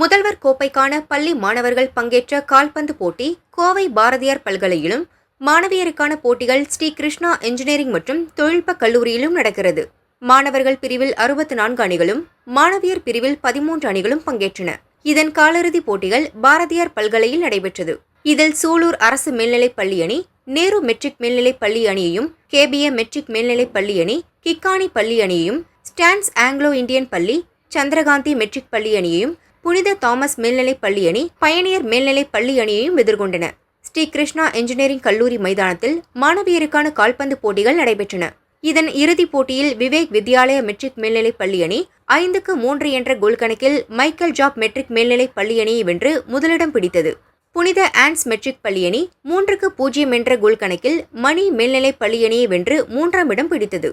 முதல்வர் கோப்பைக்கான பள்ளி மாணவர்கள் பங்கேற்ற கால்பந்து போட்டி கோவை பாரதியார் பல்கலையிலும், மாணவியருக்கான போட்டிகள் ஸ்ரீ கிருஷ்ணா என்ஜினியரிங் மற்றும் தொழில்நுட்ப கல்லூரியிலும் நடக்கிறது. மாணவர்கள் பிரிவில் 64 அணிகளும், மாணவியர் பிரிவில் 13 அணிகளும் பங்கேற்றன. இதன் காலிறுதிப் போட்டிகள் பாரதியார் பல்கலையில் நடைபெற்றது. இதில் சூலூர் அரசு மேல்நிலைப் பள்ளி அணி, நேரு மெட்ரிக் மேல்நிலைப் பள்ளி அணியையும், கேபிஏ மெட்ரிக் மேல்நிலைப் பள்ளி அணி, கிக்கானி பள்ளி அணியையும், ஸ்டான்ஸ் ஆங்கிலோ இந்தியன் பள்ளி, சந்திரகாந்தி மெட்ரிக் பள்ளி அணியையும், புனித தாமஸ் மேல்நிலைப் பள்ளி அணி, பயணியர் மேல்நிலைப் பள்ளி அணியையும் எதிர்கொண்டன. ஸ்ரீ கிருஷ்ணா என்ஜினியரிங் கல்லூரி மைதானத்தில் மாணவியருக்கான கால்பந்து போட்டிகள் நடைபெற்றன. இதன் இறுதிப் போட்டியில் விவேக் வித்யாலயா மெட்ரிக் மேல்நிலைப் பள்ளி அணி 5-3 என்ற கோல் கணக்கில் மைக்கேல் ஜாப் மெட்ரிக் மேல்நிலைப் பள்ளி அணியை வென்று முதலிடம் பிடித்தது. புனித ஆன்ஸ் மெட்ரிக் பள்ளி அணி 3-0 என்ற கோல் கணக்கில் மணி மேல்நிலைப் பள்ளி அணியை வென்று 3ஆம் இடம் பிடித்தது.